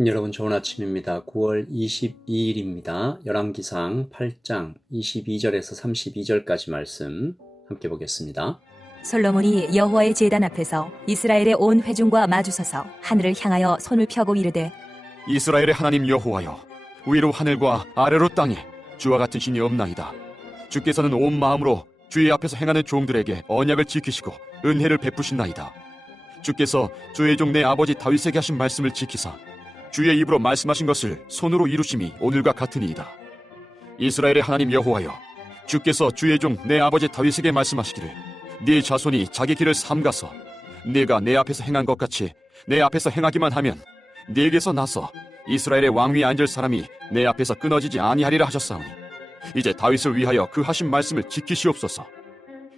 여러분 좋은 아침입니다. 9월 22일입니다. 열왕기상 8장 22절에서 32절까지 말씀 함께 보겠습니다. 솔로몬이 여호와의 제단 앞에서 이스라엘의 온 회중과 마주서서 하늘을 향하여 손을 펴고 이르되 이스라엘의 하나님 여호와여, 위로 하늘과 아래로 땅에 주와 같은 신이 없나이다. 주께서는 온 마음으로 주의 앞에서 행하는 종들에게 언약을 지키시고 은혜를 베푸신나이다. 주께서 주의 종 내 아버지 다윗에게 하신 말씀을 지키사 주의 입으로 말씀하신 것을 손으로 이루심이 오늘과 같으니이다. 이스라엘의 하나님 여호와여, 주께서 주의 종 내 아버지 다윗에게 말씀하시기를 네 자손이 자기 길을 삼가서 네가 내 앞에서 행한 것 같이 내 앞에서 행하기만 하면 네게서 나서 이스라엘의 왕위에 앉을 사람이 내 앞에서 끊어지지 아니하리라 하셨사오니 이제 다윗을 위하여 그 하신 말씀을 지키시옵소서.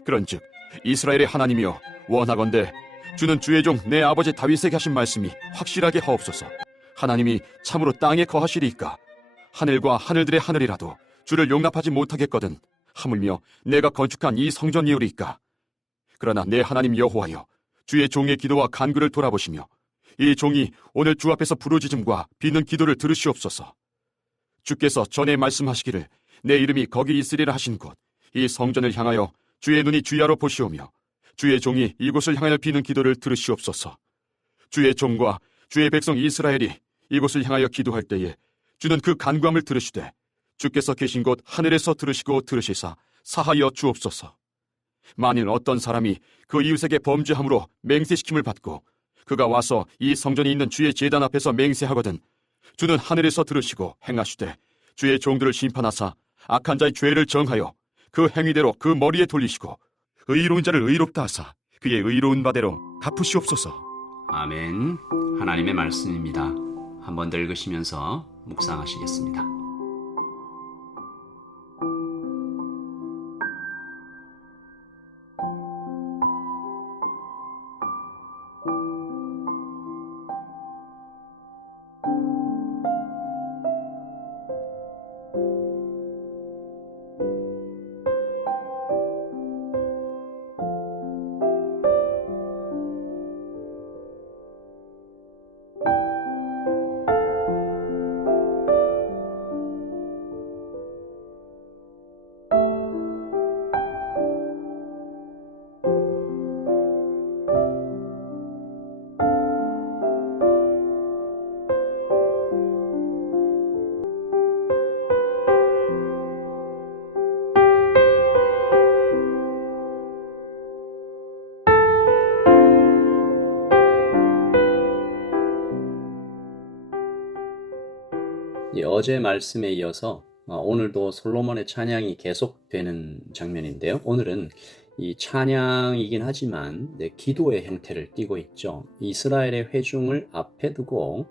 그런즉 이스라엘의 하나님이여, 원하건대 주는 주의 종 내 아버지 다윗에게 하신 말씀이 확실하게 하옵소서. 하나님이 참으로 땅에 거하시리이까 하늘과 하늘들의 하늘이라도 주를 용납하지 못하겠거든 하물며 내가 건축한 이 성전이오리이까. 그러나 내 하나님 여호와여, 주의 종의 기도와 간구를 돌아보시며 이 종이 오늘 주 앞에서 부르짖음과 비는 기도를 들으시옵소서. 주께서 전에 말씀하시기를 내 이름이 거기 있으리라 하신 곳 이 성전을 향하여 주의 눈이 주야로 보시오며 주의 종이 이곳을 향하여 비는 기도를 들으시옵소서. 주의 종과 주의 백성 이스라엘이 이곳을 향하여 기도할 때에 주는 그 간구함을 들으시되 주께서 계신 곳 하늘에서 들으시고 들으시사 사하여 주옵소서. 만일 어떤 사람이 그 이웃에게 범죄함으로 맹세시킴을 받고 그가 와서 이 성전이 있는 주의 제단 앞에서 맹세하거든 주는 하늘에서 들으시고 행하시되 주의 종들을 심판하사 악한 자의 죄를 정하여 그 행위대로 그 머리에 돌리시고 의로운 자를 의롭다 하사 그의 의로운 바대로 갚으시옵소서. 아멘. 하나님의 말씀입니다. 한번 더 읽으시면서 묵상하시겠습니다. 어제 말씀에 이어서 오늘도 솔로몬의 찬양이 계속되는 장면인데요. 오늘은 이 찬양이긴 하지만 기도의 형태를 띠고 있죠. 이스라엘의 회중을 앞에 두고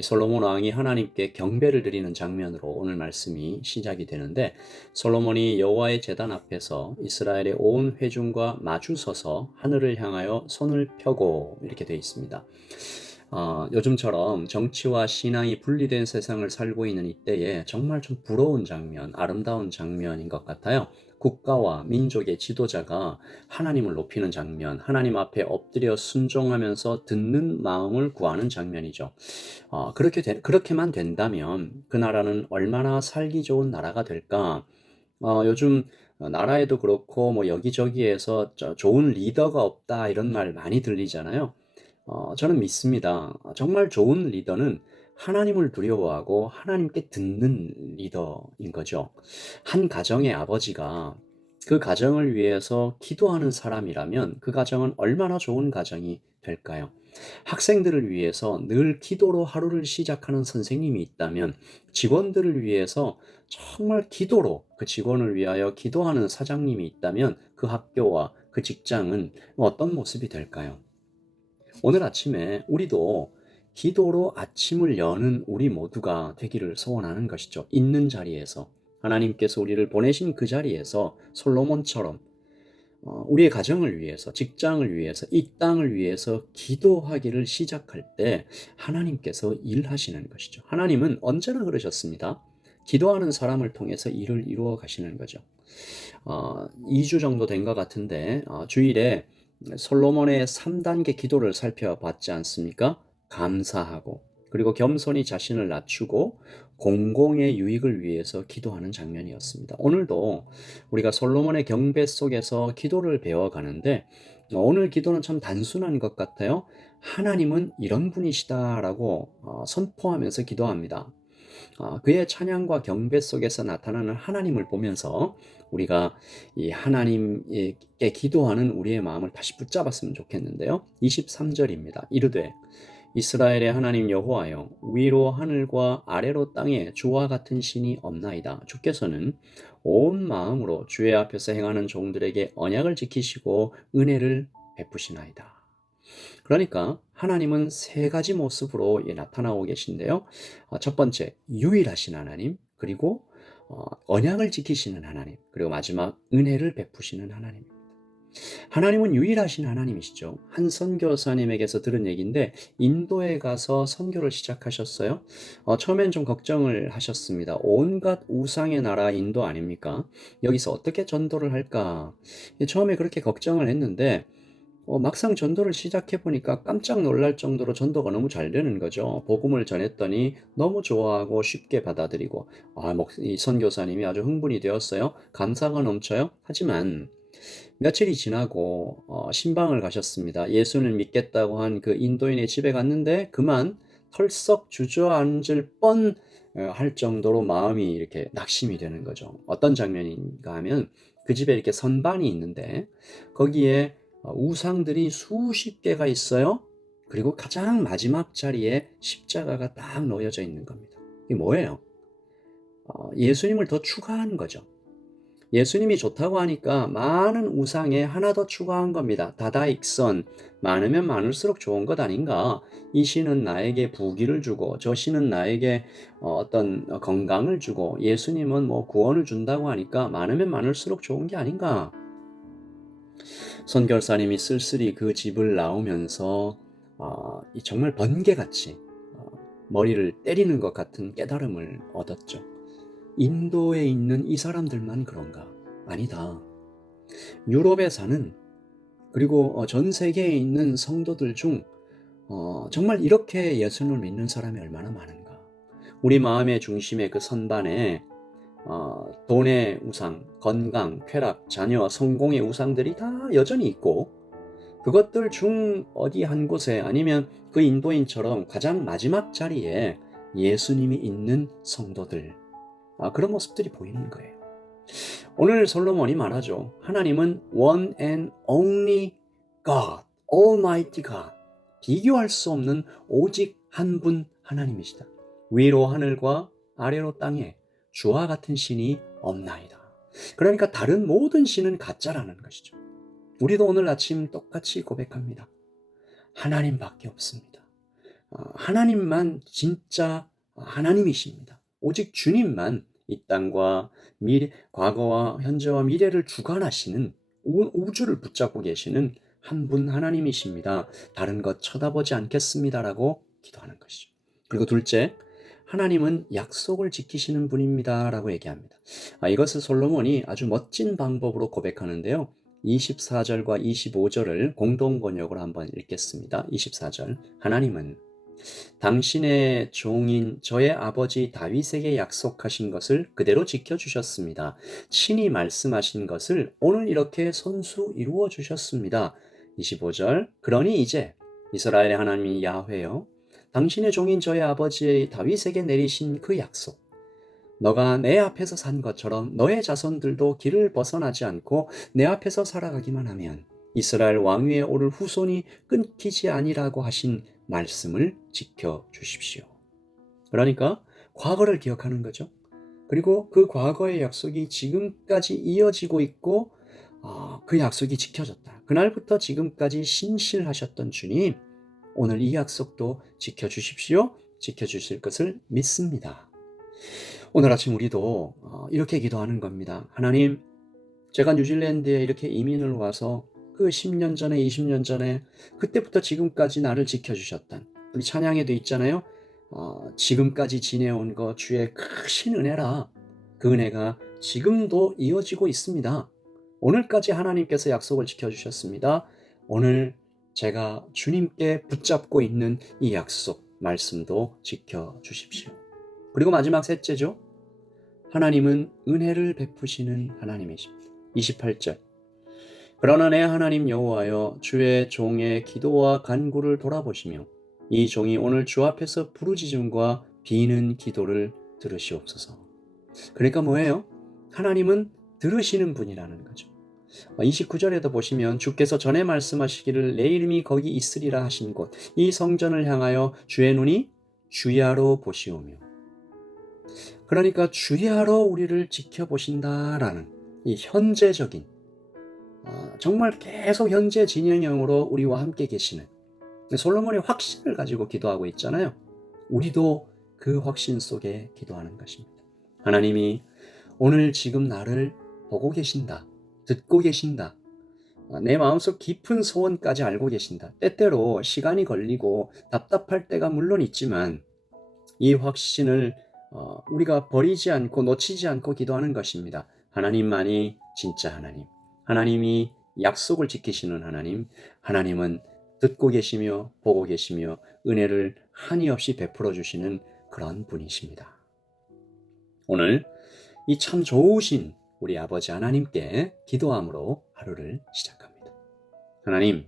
솔로몬 왕이 하나님께 경배를 드리는 장면으로 오늘 말씀이 시작이 되는데, 솔로몬이 여호와의 제단 앞에서 이스라엘의 온 회중과 마주서서 하늘을 향하여 손을 펴고 이렇게 되어 있습니다. 요즘처럼 정치와 신앙이 분리된 세상을 살고 있는 이때에 정말 좀 부러운 장면, 아름다운 장면인 것 같아요. 국가와 민족의 지도자가 하나님을 높이는 장면, 하나님 앞에 엎드려 순종하면서 듣는 마음을 구하는 장면이죠. 그렇게만 된다면 그 나라는 얼마나 살기 좋은 나라가 될까? 요즘 나라에도 그렇고 뭐 여기저기에서 좋은 리더가 없다 이런 말 많이 들리잖아요. 저는 믿습니다. 정말 좋은 리더는 하나님을 두려워하고 하나님께 듣는 리더인 거죠. 한 가정의 아버지가 그 가정을 위해서 기도하는 사람이라면 그 가정은 얼마나 좋은 가정이 될까요? 학생들을 위해서 늘 기도로 하루를 시작하는 선생님이 있다면, 직원들을 위해서 정말 기도로 그 직원을 위하여 기도하는 사장님이 있다면 그 학교와 그 직장은 어떤 모습이 될까요? 오늘 아침에 우리도 기도로 아침을 여는 우리 모두가 되기를 소원하는 것이죠. 있는 자리에서, 하나님께서 우리를 보내신 그 자리에서 솔로몬처럼 우리의 가정을 위해서, 직장을 위해서, 이 땅을 위해서 기도하기를 시작할 때 하나님께서 일하시는 것이죠. 하나님은 언제나 그러셨습니다. 기도하는 사람을 통해서 일을 이루어 가시는 거죠. 2주 정도 된 것 같은데 주일에 솔로몬의 3단계 기도를 살펴봤지 않습니까? 감사하고, 그리고 겸손히 자신을 낮추고 공공의 유익을 위해서 기도하는 장면이었습니다. 오늘도 우리가 솔로몬의 경배 속에서 기도를 배워가는데 오늘 기도는 참 단순한 것 같아요. 하나님은 이런 분이시다라고 선포하면서 기도합니다. 그의 찬양과 경배 속에서 나타나는 하나님을 보면서 우리가 이 하나님께 기도하는 우리의 마음을 다시 붙잡았으면 좋겠는데요. 23절입니다. 이르되 이스라엘의 하나님 여호와여, 위로 하늘과 아래로 땅에 주와 같은 신이 없나이다. 주께서는 온 마음으로 주의 앞에서 행하는 종들에게 언약을 지키시고 은혜를 베푸시나이다. 그러니까 하나님은 세 가지 모습으로 나타나고 계신데요. 첫 번째, 유일하신 하나님, 그리고 언약을 지키시는 하나님, 그리고 마지막 은혜를 베푸시는 하나님입니다. 하나님은 유일하신 하나님이시죠. 한 선교사님에게서 들은 얘기인데 인도에 가서 선교를 시작하셨어요. 처음엔 좀 걱정을 하셨습니다. 온갖 우상의 나라 인도 아닙니까? 여기서 어떻게 전도를 할까? 처음에 그렇게 걱정을 했는데 막상 전도를 시작해 보니까 깜짝 놀랄 정도로 전도가 너무 잘 되는 거죠. 복음을 전했더니 너무 좋아하고 쉽게 받아들이고 이 선교사님이 아주 흥분이 되었어요. 감사가 넘쳐요. 하지만 며칠이 지나고 신방을 가셨습니다. 예수를 믿겠다고 한 그 인도인의 집에 갔는데 그만 털썩 주저앉을 뻔할 정도로 마음이 이렇게 낙심이 되는 거죠. 어떤 장면인가 하면 그 집에 이렇게 선반이 있는데 거기에 우상들이 수십 개가 있어요. 그리고 가장 마지막 자리에 십자가가 딱 놓여져 있는 겁니다. 이게 뭐예요? 예수님을 더 추가한 거죠. 예수님이 좋다고 하니까 많은 우상에 하나 더 추가한 겁니다. 다다익선, 많으면 많을수록 좋은 것 아닌가? 이 신은 나에게 부귀를 주고 저 신은 나에게 어떤 건강을 주고 예수님은 뭐 구원을 준다고 하니까 많으면 많을수록 좋은 게 아닌가? 선교사님이 쓸쓸히 그 집을 나오면서 정말 번개같이 머리를 때리는 것 같은 깨달음을 얻었죠. 인도에 있는 이 사람들만 그런가? 아니다. 유럽에 사는 그리고 전 세계에 있는 성도들 중 정말 이렇게 예수를 믿는 사람이 얼마나 많은가? 우리 마음의 중심의 그 선반에 돈의 우상, 건강, 쾌락, 자녀, 성공의 우상들이 다 여전히 있고 그것들 중 어디 한 곳에 아니면 그 인도인처럼 가장 마지막 자리에 예수님이 있는 성도들 그런 모습들이 보이는 거예요. 오늘 솔로몬이 말하죠. 하나님은 one and only God, Almighty God. 비교할 수 없는 오직 한 분 하나님이시다. 위로 하늘과 아래로 땅에 주와 같은 신이 없나이다. 그러니까 다른 모든 신은 가짜라는 것이죠. 우리도 오늘 아침 똑같이 고백합니다. 하나님밖에 없습니다. 하나님만 진짜 하나님이십니다. 오직 주님만 이 땅과 미래, 과거와 현재와 미래를 주관하시는 우주를 붙잡고 계시는 한 분 하나님이십니다. 다른 것 쳐다보지 않겠습니다라고 기도하는 것이죠. 그리고 둘째, 하나님은 약속을 지키시는 분입니다 라고 얘기합니다. 이것을 솔로몬이 아주 멋진 방법으로 고백하는데요. 24절과 25절을 공동 번역으로 한번 읽겠습니다. 24절, 하나님은 당신의 종인 저의 아버지 다윗에게 약속하신 것을 그대로 지켜주셨습니다. 친히 말씀하신 것을 오늘 이렇게 손수 이루어 주셨습니다. 25절, 그러니 이제 이스라엘의 하나님 야훼여, 당신의 종인 저의 아버지 다윗에게 내리신 그 약속, 너가 내 앞에서 산 것처럼 너의 자손들도 길을 벗어나지 않고 내 앞에서 살아가기만 하면 이스라엘 왕위에 오를 후손이 끊기지 아니라고 하신 말씀을 지켜주십시오. 그러니까 과거를 기억하는 거죠. 그리고 그 과거의 약속이 지금까지 이어지고 있고 그 약속이 지켜졌다. 그날부터 지금까지 신실하셨던 주님, 오늘 이 약속도 지켜주십시오. 지켜주실 것을 믿습니다. 오늘 아침 우리도 이렇게 기도하는 겁니다. 하나님, 제가 뉴질랜드에 이렇게 이민을 와서 그 10년 전에 20년 전에 그때부터 지금까지 나를 지켜주셨던 우리 찬양에도 있잖아요. 지금까지 지내온 거 주의 크신 은혜라. 그 은혜가 지금도 이어지고 있습니다. 오늘까지 하나님께서 약속을 지켜주셨습니다. 오늘 제가 주님께 붙잡고 있는 이 약속, 말씀도 지켜주십시오. 그리고 마지막 셋째죠. 하나님은 은혜를 베푸시는 하나님이십니다. 28절. 그러나 내 하나님 여호와여 주의 종의 기도와 간구를 돌아보시며 이 종이 오늘 주 앞에서 부르짖음과 비는 기도를 들으시옵소서. 그러니까 뭐예요? 하나님은 들으시는 분이라는 거죠. 29절에도 보시면 주께서 전에 말씀하시기를 내 이름이 거기 있으리라 하신 곳 이 성전을 향하여 주의 눈이 주야로 보시오며, 그러니까 주야로 우리를 지켜보신다라는 이 현재적인 정말 계속 현재 진행형으로 우리와 함께 계시는 솔로몬이 확신을 가지고 기도하고 있잖아요. 우리도 그 확신 속에 기도하는 것입니다. 하나님이 오늘 지금 나를 보고 계신다. 듣고 계신다. 내 마음속 깊은 소원까지 알고 계신다. 때때로 시간이 걸리고 답답할 때가 물론 있지만 이 확신을 우리가 버리지 않고 놓치지 않고 기도하는 것입니다. 하나님만이 진짜 하나님. 하나님이 약속을 지키시는 하나님. 하나님은 듣고 계시며 보고 계시며 은혜를 한이 없이 베풀어 주시는 그런 분이십니다. 오늘 이 참 좋으신 우리 아버지 하나님께 기도함으로 하루를 시작합니다. 하나님,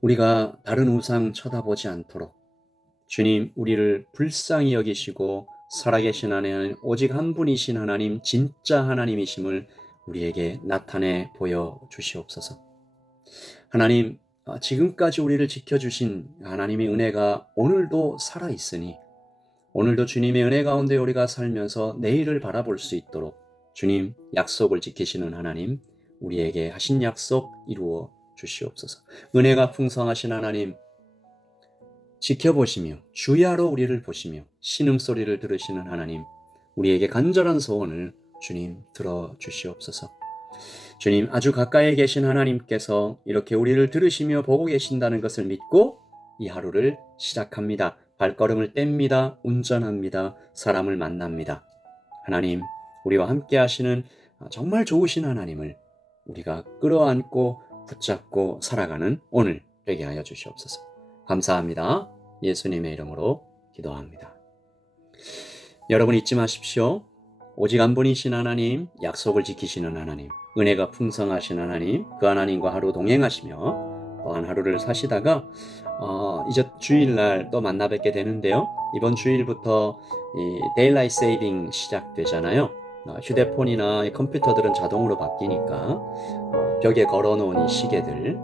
우리가 다른 우상 쳐다보지 않도록 주님 우리를 불쌍히 여기시고 살아계신 하나님, 오직 한 분이신 하나님, 진짜 하나님이심을 우리에게 나타내 보여주시옵소서. 하나님, 지금까지 우리를 지켜주신 하나님의 은혜가 오늘도 살아있으니 오늘도 주님의 은혜 가운데 우리가 살면서 내일을 바라볼 수 있도록 주님 약속을 지키시는 하나님, 우리에게 하신 약속 이루어 주시옵소서. 은혜가 풍성하신 하나님, 지켜보시며 주야로 우리를 보시며 신음소리를 들으시는 하나님, 우리에게 간절한 소원을 주님 들어주시옵소서. 주님, 아주 가까이에 계신 하나님께서 이렇게 우리를 들으시며 보고 계신다는 것을 믿고 이 하루를 시작합니다. 발걸음을 뗍니다. 운전합니다. 사람을 만납니다. 하나님, 우리와 함께 하시는 정말 좋으신 하나님을 우리가 끌어안고 붙잡고 살아가는 오늘 되게 하여 주시옵소서. 감사합니다. 예수님의 이름으로 기도합니다. 여러분 잊지 마십시오. 오직 한 분이신 하나님, 약속을 지키시는 하나님, 은혜가 풍성하신 하나님, 그 하나님과 하루 동행하시며 또한 하루를 사시다가 이제 주일날 또 만나 뵙게 되는데요. 이번 주일부터 이 데일라이트 세이빙 시작되잖아요. 휴대폰이나 컴퓨터들은 자동으로 바뀌니까 벽에 걸어놓은 이 시계들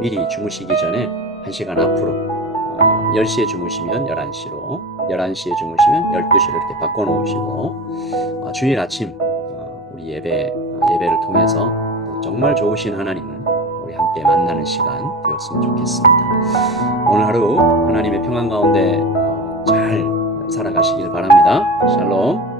미리 주무시기 전에 1시간 앞으로 10시에 주무시면 11시로 11시에 주무시면 12시로 이렇게 바꿔놓으시고 주일 아침 우리 예배를 통해서 정말 좋으신 하나님을 우리 함께 만나는 시간 되었으면 좋겠습니다. 오늘 하루 하나님의 평안 가운데 잘 살아가시길 바랍니다. 샬롬.